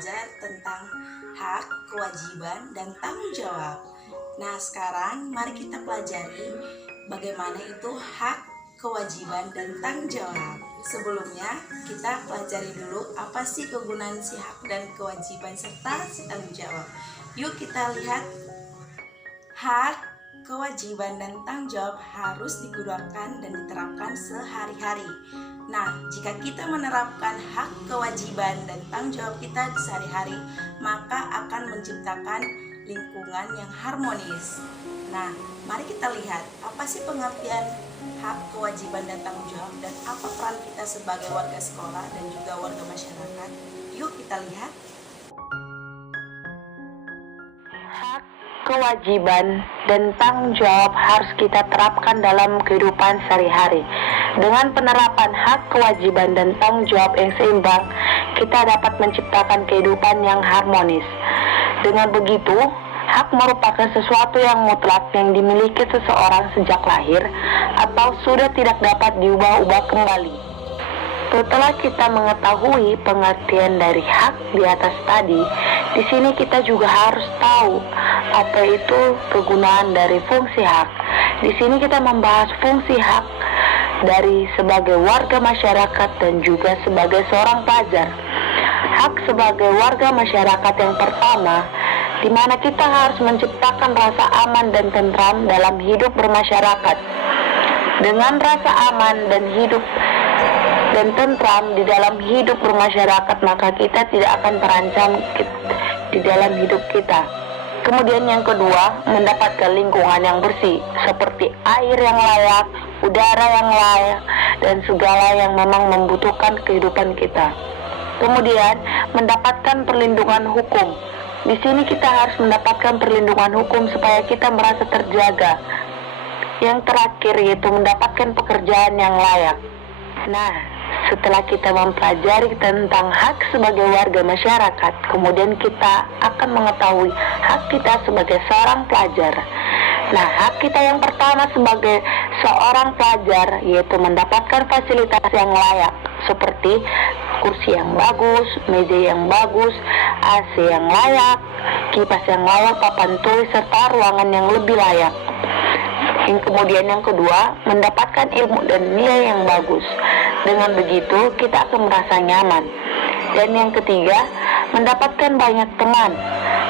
belajar tentang hak, kewajiban, dan tanggung jawab. Nah, sekarang mari kita pelajari bagaimana itu hak, kewajiban, dan tanggung jawab. Sebelumnya, kita pelajari dulu apa sih kegunaan si hak dan kewajiban serta si tanggung jawab. Yuk kita lihat. Hak, kewajiban, dan tanggung jawab harus digunakan dan diterapkan sehari-hari. Nah, jika kita menerapkan hak, kewajiban, dan tanggung jawab kita di sehari-hari, maka akan menciptakan lingkungan yang harmonis. Nah, mari kita lihat apa sih pengertian hak, kewajiban, dan tanggung jawab, dan apa peran kita sebagai warga sekolah dan juga warga masyarakat. Yuk kita lihat. Hak, kewajiban, dan tanggung jawab harus kita terapkan dalam kehidupan sehari-hari. Dengan penerapan hak, kewajiban, dan tanggung jawab yang seimbang, kita dapat menciptakan kehidupan yang harmonis. Dengan begitu, hak merupakan sesuatu yang mutlak yang dimiliki seseorang sejak lahir atau sudah tidak dapat diubah-ubah kembali. Setelah kita mengetahui pengertian dari hak di atas tadi, di sini kita juga harus tahu apa itu kegunaan dari fungsi hak. Di sini kita membahas fungsi hak dari sebagai warga masyarakat dan juga sebagai seorang pelajar. Hak sebagai warga masyarakat yang pertama, di mana kita harus menciptakan rasa aman dan tentram dalam hidup bermasyarakat. Dengan rasa aman dan hidup dan tentram di dalam hidup bermasyarakat, maka kita tidak akan terancam di dalam hidup kita. Kemudian yang kedua, mendapatkan lingkungan yang bersih, seperti air yang layak, udara yang layak, dan segala yang memang membutuhkan kehidupan kita. Kemudian, mendapatkan perlindungan hukum. Di sini kita harus mendapatkan perlindungan hukum supaya kita merasa terjaga. Yang terakhir yaitu mendapatkan pekerjaan yang layak. Nah, setelah kita mempelajari tentang hak sebagai warga masyarakat, kemudian kita akan mengetahui hak kita sebagai seorang pelajar. Nah, hak kita yang pertama sebagai seorang pelajar yaitu mendapatkan fasilitas yang layak, seperti kursi yang bagus, meja yang bagus, AC yang layak, kipas yang layak, papan tulis, serta ruangan yang lebih layak. Kemudian yang kedua, mendapatkan ilmu dan nilai yang bagus. Dengan begitu, kita akan merasa nyaman. Dan yang ketiga, mendapatkan banyak teman.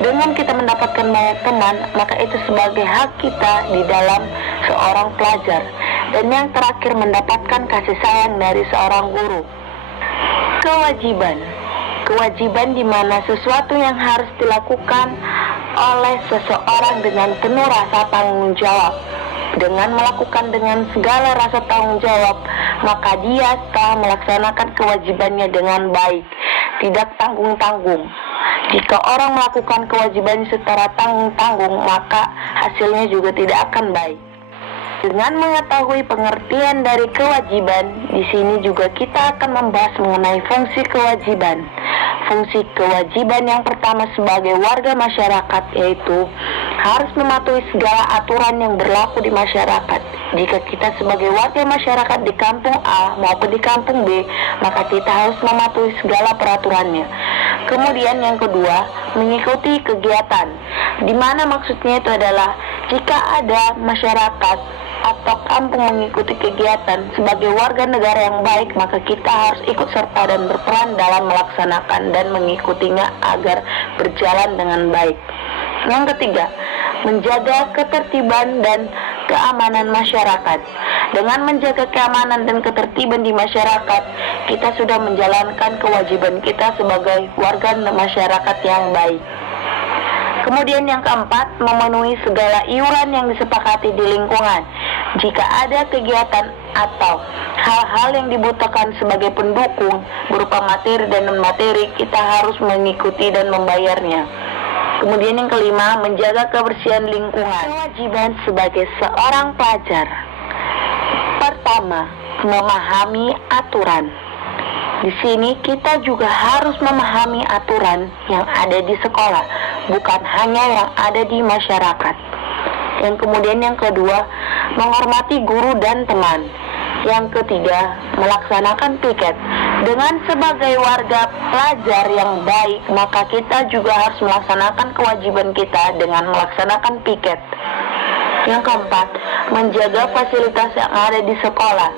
Dengan kita mendapatkan banyak teman, maka itu sebagai hak kita di dalam seorang pelajar. Dan yang terakhir, mendapatkan kasih sayang dari seorang guru. Kewajiban. Kewajiban di mana sesuatu yang harus dilakukan oleh seseorang dengan penuh rasa tanggung jawab. Dengan melakukan dengan segala rasa tanggung jawab, maka dia telah melaksanakan kewajibannya dengan baik, tidak tanggung-tanggung. Jika orang melakukan kewajibannya secara tanggung-tanggung, maka hasilnya juga tidak akan baik. Dengan mengetahui pengertian dari kewajiban, di sini juga kita akan membahas mengenai fungsi kewajiban. Fungsi kewajiban yang pertama sebagai warga masyarakat yaitu harus mematuhi segala aturan yang berlaku di masyarakat. Jika kita sebagai warga masyarakat di kampung A maupun di kampung B, maka kita harus mematuhi segala peraturannya. Kemudian yang kedua, mengikuti kegiatan. Di mana maksudnya itu adalah jika ada masyarakat atau kampung mengikuti kegiatan sebagai warga negara yang baik, maka kita harus ikut serta dan berperan dalam melaksanakan dan mengikutinya agar berjalan dengan baik. Yang ketiga, menjaga ketertiban dan keamanan masyarakat. Dengan menjaga keamanan dan ketertiban di masyarakat, kita sudah menjalankan kewajiban kita sebagai warga masyarakat yang baik. Kemudian yang keempat, memenuhi segala iuran yang disepakati di lingkungan. Jika ada kegiatan atau hal-hal yang dibutuhkan sebagai pendukung berupa materi dan non-materi, kita harus mengikuti dan membayarnya. Kemudian yang kelima, menjaga kebersihan lingkungan. Kewajiban sebagai seorang pelajar. Pertama, memahami aturan. Di sini kita juga harus memahami aturan yang ada di sekolah, bukan hanya yang ada di masyarakat. Yang kemudian yang kedua, menghormati guru dan teman. Yang ketiga, melaksanakan piket. Dengan sebagai warga pelajar yang baik, maka kita juga harus melaksanakan kewajiban kita dengan melaksanakan piket. Yang keempat, menjaga fasilitas yang ada di sekolah.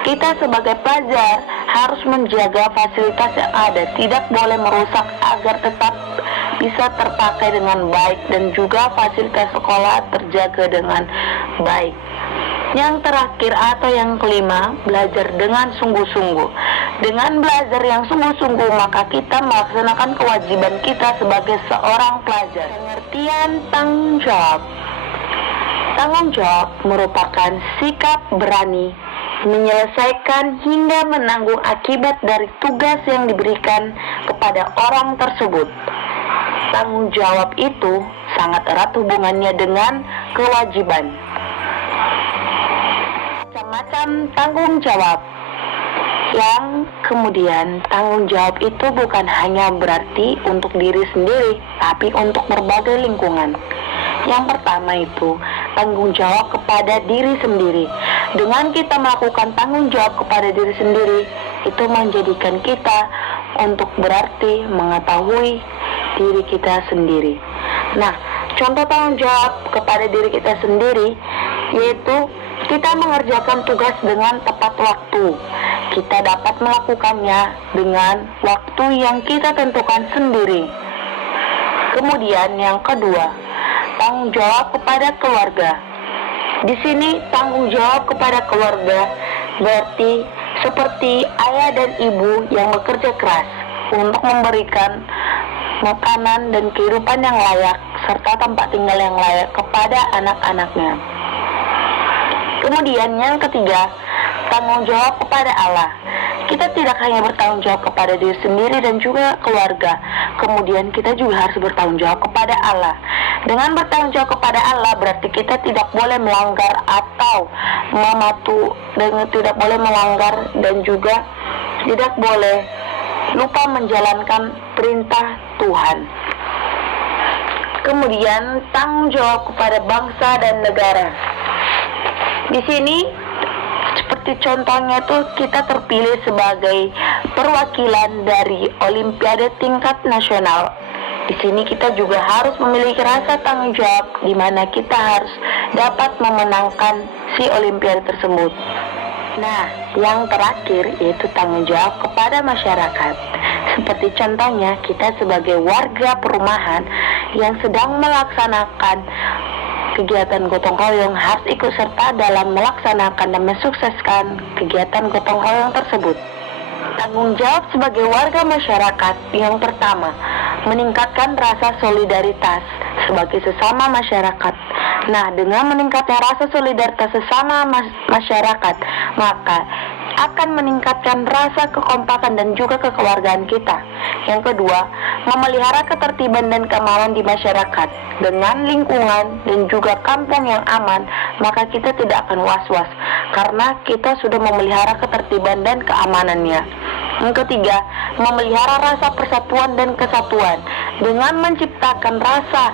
Kita sebagai pelajar harus menjaga fasilitas yang ada, tidak boleh merusak agar tetap bisa terpakai dengan baik dan juga fasilitas sekolah terjaga dengan baik. Yang terakhir atau yang kelima, belajar dengan sungguh-sungguh. Dengan belajar yang sungguh-sungguh, maka kita melaksanakan kewajiban kita sebagai seorang pelajar. Pengertian tanggung jawab. Tanggung jawab merupakan sikap berani menyelesaikan hingga menanggung akibat dari tugas yang diberikan kepada orang tersebut. Tanggung jawab itu sangat erat hubungannya dengan kewajiban. Macam-macam tanggung jawab. Yang kemudian tanggung jawab itu bukan hanya berarti untuk diri sendiri, tapi untuk berbagai lingkungan. Yang pertama itu tanggung jawab kepada diri sendiri. Dengan kita melakukan tanggung jawab kepada diri sendiri, itu menjadikan kita untuk berarti mengetahui diri kita sendiri. Nah, contoh tanggung jawab kepada diri kita sendiri yaitu kita mengerjakan tugas dengan tepat waktu. Kita dapat melakukannya dengan waktu yang kita tentukan sendiri. Kemudian yang kedua, tanggung jawab kepada keluarga. Di sini tanggung jawab kepada keluarga berarti seperti ayah dan ibu yang bekerja keras untuk memberikan makanan dan kehidupan yang layak serta tempat tinggal yang layak kepada anak-anaknya. Kemudian yang ketiga, tanggung jawab kepada Allah. Kita tidak hanya bertanggung jawab kepada diri sendiri dan juga keluarga, kemudian kita juga harus bertanggung jawab kepada Allah. Dengan bertanggung jawab kepada Allah berarti kita tidak boleh melanggar atau tidak boleh melanggar dan juga tidak boleh lupa menjalankan perintah Tuhan. Kemudian tanggung jawab kepada bangsa dan negara. Di sini seperti contohnya tuh kita terpilih sebagai perwakilan dari Olimpiade tingkat nasional. Di sini kita juga harus memiliki rasa tanggung jawab di mana kita harus dapat memenangkan si Olimpiade tersebut. Nah, yang terakhir yaitu tanggung jawab kepada masyarakat. Seperti contohnya kita sebagai warga perumahan yang sedang melaksanakan kegiatan gotong royong harus ikut serta dalam melaksanakan dan mensukseskan kegiatan gotong royong tersebut. Tanggung jawab sebagai warga masyarakat yang pertama, meningkatkan rasa solidaritas sebagai sesama masyarakat. Nah, dengan meningkatnya rasa solidaritas sesama masyarakat, maka akan meningkatkan rasa kekompakan dan juga kekeluargaan kita. Yang kedua, memelihara ketertiban dan keamanan di masyarakat. Dengan lingkungan dan juga kampung yang aman, maka kita tidak akan was-was karena kita sudah memelihara ketertiban dan keamanannya. Yang ketiga, memelihara rasa persatuan dan kesatuan. Dengan menciptakan rasa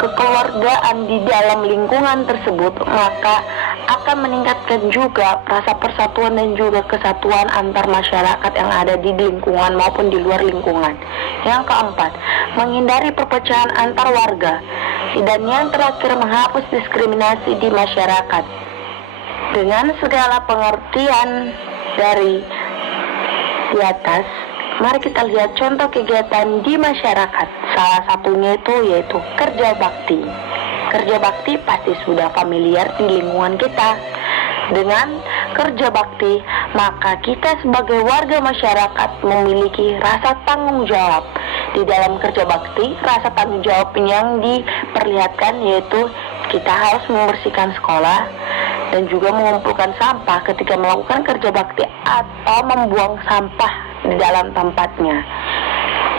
kekeluargaan di dalam lingkungan tersebut, maka akan meningkatkan juga rasa persatuan dan juga kesatuan antar masyarakat yang ada di lingkungan maupun di luar lingkungan. Yang keempat, menghindari perpecahan antar warga. Dan yang terakhir, menghapus diskriminasi di masyarakat. Dengan segala pengertian dari di atas, mari kita lihat contoh kegiatan di masyarakat. Salah satunya itu yaitu kerja bakti. Kerja bakti pasti sudah familiar di lingkungan kita. Dengan kerja bakti, maka kita sebagai warga masyarakat memiliki rasa tanggung jawab. Di dalam kerja bakti, rasa tanggung jawab yang diperlihatkan yaitu kita harus membersihkan sekolah dan juga mengumpulkan sampah ketika melakukan kerja bakti atau membuang sampah di dalam tempatnya.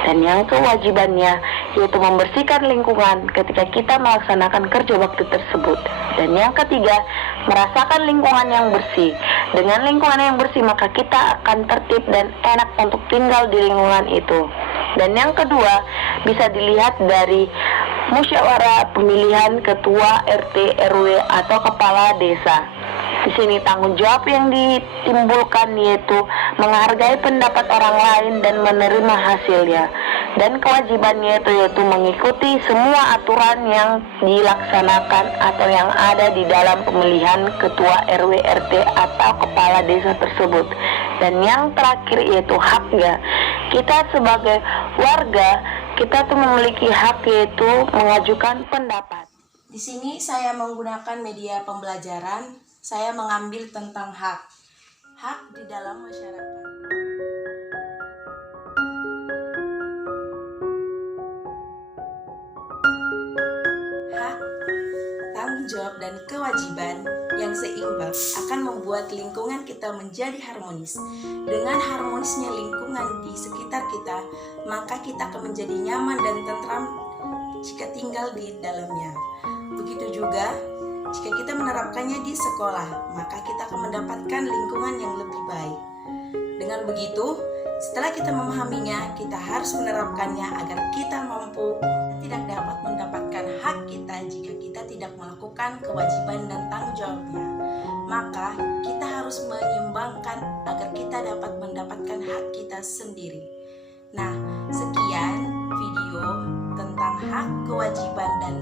Dan yang kewajibannya yaitu membersihkan lingkungan ketika kita melaksanakan kerja bakti tersebut. Dan yang ketiga, merasakan lingkungan yang bersih. Dengan lingkungan yang bersih maka kita akan tertib dan enak untuk tinggal di lingkungan itu. Dan yang kedua, bisa dilihat dari musyawarah pemilihan ketua RT RW atau kepala desa. Di sini tanggung jawab yang ditimbulkan yaitu menghargai pendapat orang lain dan menerima hasilnya. Dan kewajibannya yaitu mengikuti semua aturan yang dilaksanakan atau yang ada di dalam pemilihan ketua RW RT atau kepala desa tersebut. Dan yang terakhir yaitu haknya. Kita sebagai warga, kita tuh memiliki hak yaitu mengajukan pendapat. Di sini saya menggunakan media pembelajaran, saya mengambil tentang hak. Hak di dalam masyarakat. Hak, tanggung jawab, dan kewajiban yang seimbang akan membuat lingkungan kita menjadi harmonis. Dengan harmonisnya lingkungan di sekitar kita, maka kita akan menjadi nyaman dan tentram jika tinggal di dalamnya. Begitu juga jika kita menerapkannya di sekolah, maka kita akan mendapatkan lingkungan yang lebih baik. Dengan begitu, setelah kita memahaminya, kita harus menerapkannya agar kita mampu tidak dapat mendapatkan hak kita jika kita tidak melakukan kewajiban dan tanggung jawabnya. Maka kita harus menyeimbangkan agar kita dapat mendapatkan hak kita sendiri. Nah, sekian video tentang hak, kewajiban, dan